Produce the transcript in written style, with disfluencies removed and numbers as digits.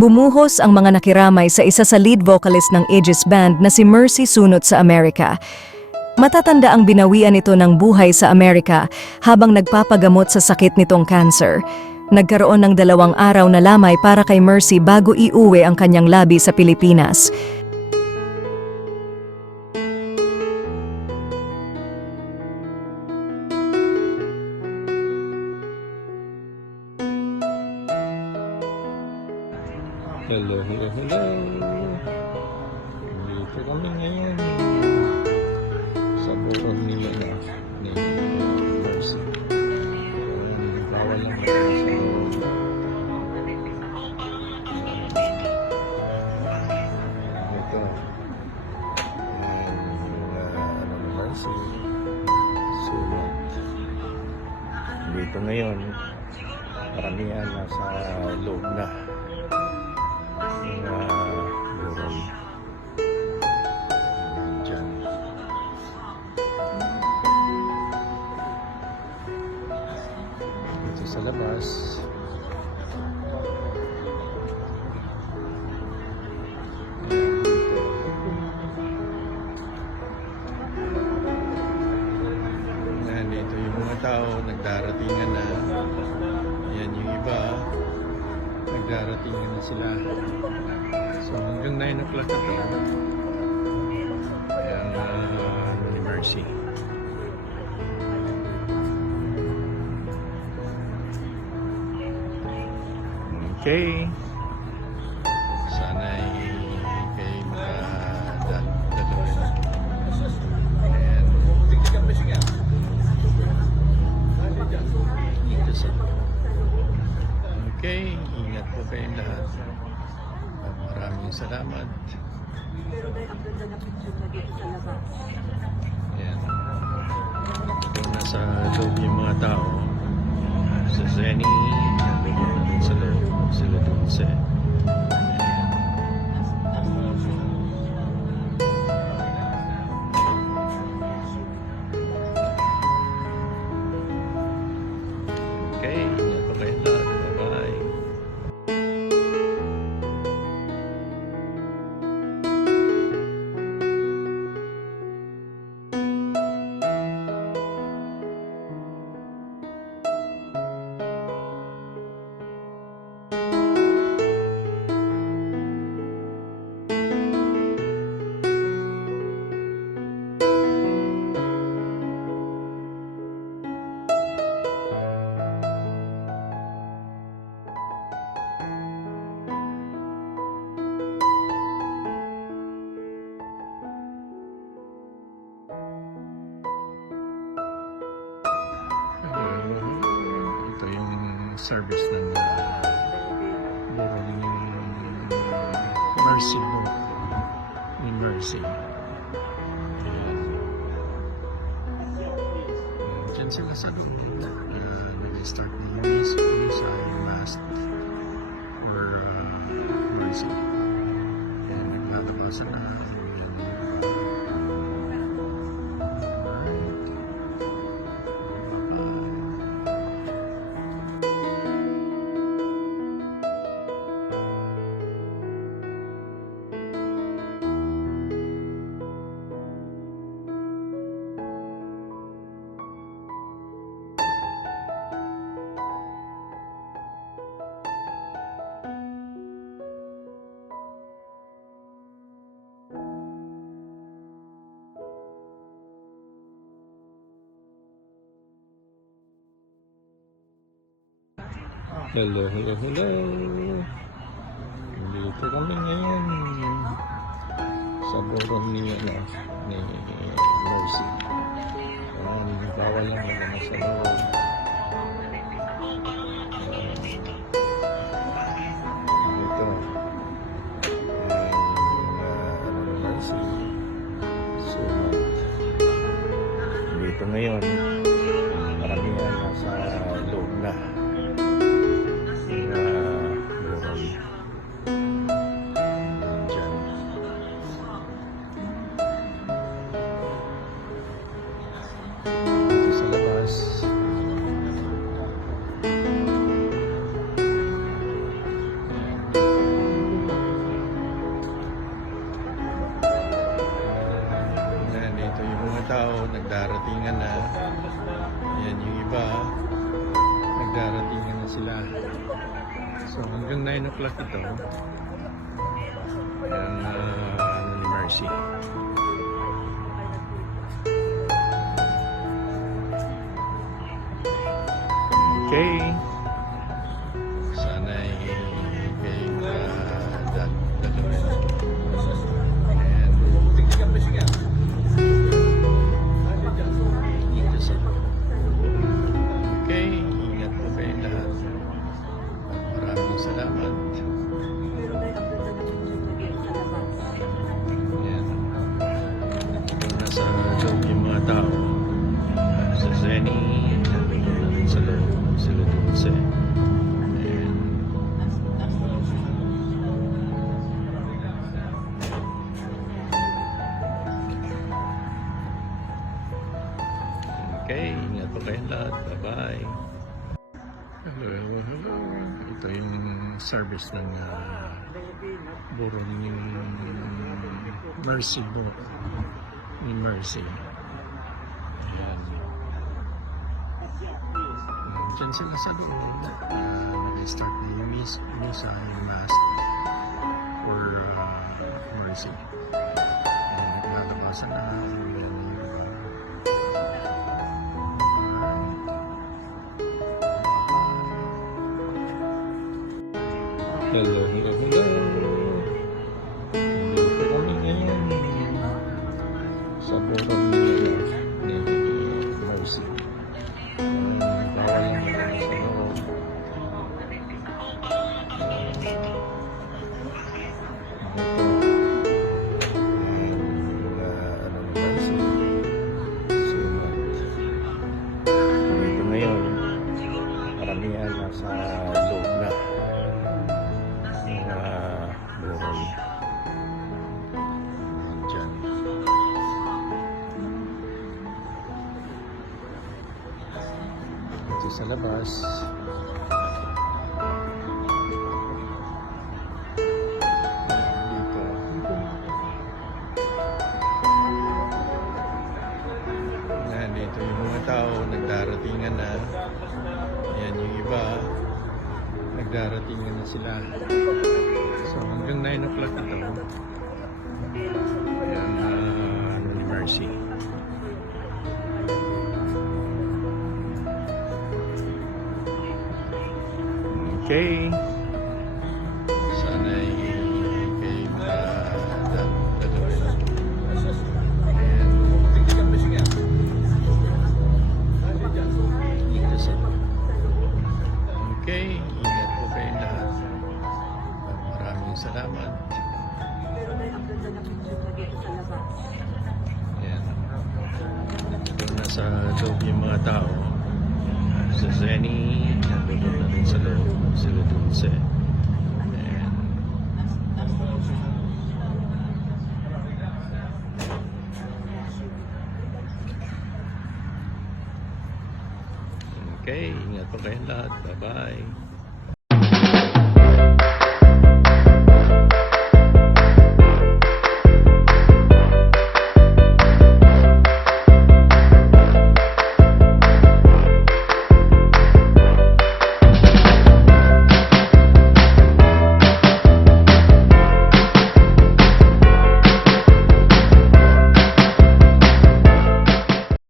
Bumuhos ang mga nakiramay sa isa sa lead vocalist ng Aegis Band na si Mercy Sunot sa Amerika. Matatanda ang binawian ito ng buhay sa Amerika habang nagpapagamot sa sakit nitong cancer. Nagkaroon ng 2 araw na lamay para kay Mercy bago iuwi ang kanyang labi sa Pilipinas. Hello, hello, hello. Dito kami ngayon sa burong nila na ni Mercy. Bawal lang naman sa ito. Ano ni Mercy. Sunod. Dito ngayon, karamihan nasa loob na. Burong dyan. Dito sa labas. Ayan, dito yung mga tao nagdaratingan na. Ayan yung iba, nagdaratingan na sila. So hanggang 9 o'clock na ito. Ayan, ni Mercy. Okay. Sana ay kayo makadalawan. Ayan. Dito sa... Okay, ingat po kayong lahat. Maraming salamat. Ayan. Kung nasa loob yung mga tao, sa Zenny, nandun sa loob, sila dun sa... Okay, ingat po kayong lahat. Bye-bye. Ito yung service ng burong Mercy ni Mercy. Diyan sila sa loob. Nag-start na yung music sa last for Mercy. Naglalabasan na. Hello, hello, hello. Dito kami ngayon sa burong nila na ni Mercy. Bawal lang naman sa loob. Dito. Ano ni Mercy. Sunod. Dito ngayon, karamihan nasa loob na. nagdaratingan na. Ayan yung iba, nagdaratingan na sila. So hanggang 9 o'clock ito. Ayan, ni Mercy. Okay. Sana ay kayo dagawin. And okay, ingat po kayo lahat. Maraming salamat. Ayan. Nasa loob yung mga tao. Sa Zenny, nandun sa loob. Sila Dulce. Ayan. Okay, ingat po kayong lahat. Bye-bye. Hello. Ito yung service ng buron ni Mercy ni Mercy. Ayan. Diyan sila sa loob. Nag-start na yung misa, yung mass for Mercy. Naglalabasan na. Hello. Dito kami ngayon sa buron ni Mercy. Bawal yung mga sa loob. Mercy. Sunod. Dito ngayon, karamihan nasa loob na. Buron. Diyan. Ito sa labas. Dito. Yan, dito yung mga tao nagdaratingan na. Yan yung iba, nagdaratingan na sila. So hanggang 9 o'clock ito. Ayan, ni Mercy. Okay. Sana ay kayo dagawin. Ayan. Okay, ingat po kayo lahat. Maraming salamat. Ayan. Ito nasa loob yung mga tao. Sa Zenny, nandun na rin sa loob. Sila Dulce. Ayan. Okay, ingat po kayong lahat. Bye-bye.